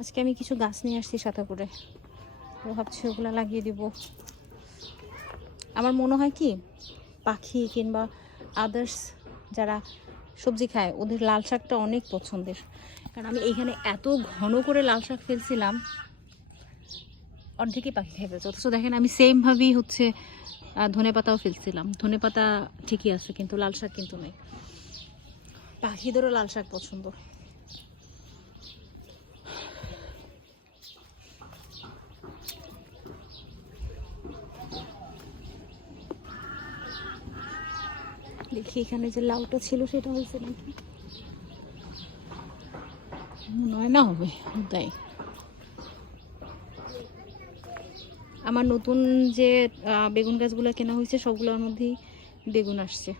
আজকে আমি কিছু গাছ নিয়ে আসছি সাথে করে তো ভাবছি ওগুলো লাগিয়ে দিব। আমার মনে হয় কি, পাখি কিংবা আদার্স যারা সবজি খায়, ওদের লাল শাকটা অনেক পছন্দের। কারণ আমি এইখানে এত ঘন করে লাল শাক ফেলছিলাম, অর্ধেকই পাখি খেয়ে ফেলছে অথচ দেখেন আমি সেমভাবেই হচ্ছে ধনে পাতাও ফেলছিলাম। ধনে পাতা ঠিকই আছে, কিন্তু লাল শাক কিন্তু নেই। পাখিদেরও লাল শাক পছন্দ। দেখি এখানে যে লাউটা ছিল সেটা হয়েছে নাকি? হয় না হবে তাই আমার নতুন যে বেগুন গাছগুলো কেনা হয়েছে, সবগুলোর মধ্যেই বেগুন আসছে।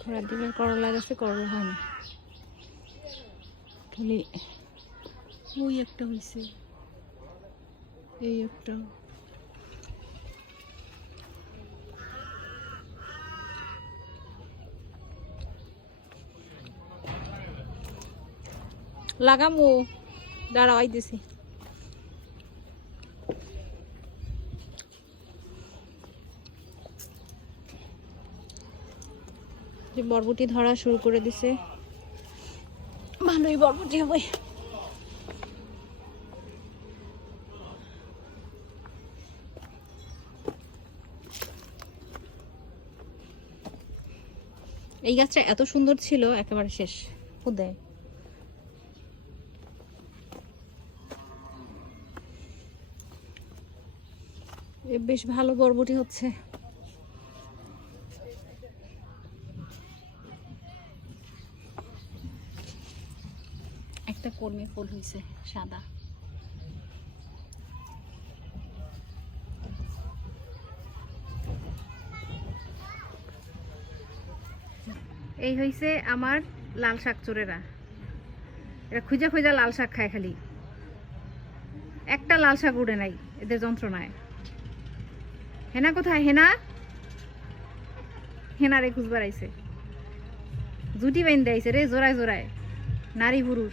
খরার দিনের করলা গাছে করলা হয় না ওই একটা হয়েছে। এই একটা। লাগামো। দাঁড়াও, আইতেছি। যে বরবটি ধরা শুরু করে দিছে। ভালোই বরবটি হবে। এই গাছটা এত সুন্দর ছিল, একেবারে শেষ। দেয় বেশ ভালো বরবটি হচ্ছে। একটা কর্মী ফুল হয়েছে সাদা। এই হয়েছে আমার লাল শাক চোরেরা। এরা খুঁজে খুঁজে লাল শাক খায় খালি। একটা লাল শাক উড়ে নাই, এদের যন্ত্রণায়। হেনা কোথায়? হেনা? হেনা রে খুঁজবার আইছে জুটি বাইন্দে আইছে রে, জোড়ায় জোড়ায়। নারী পুরুষ।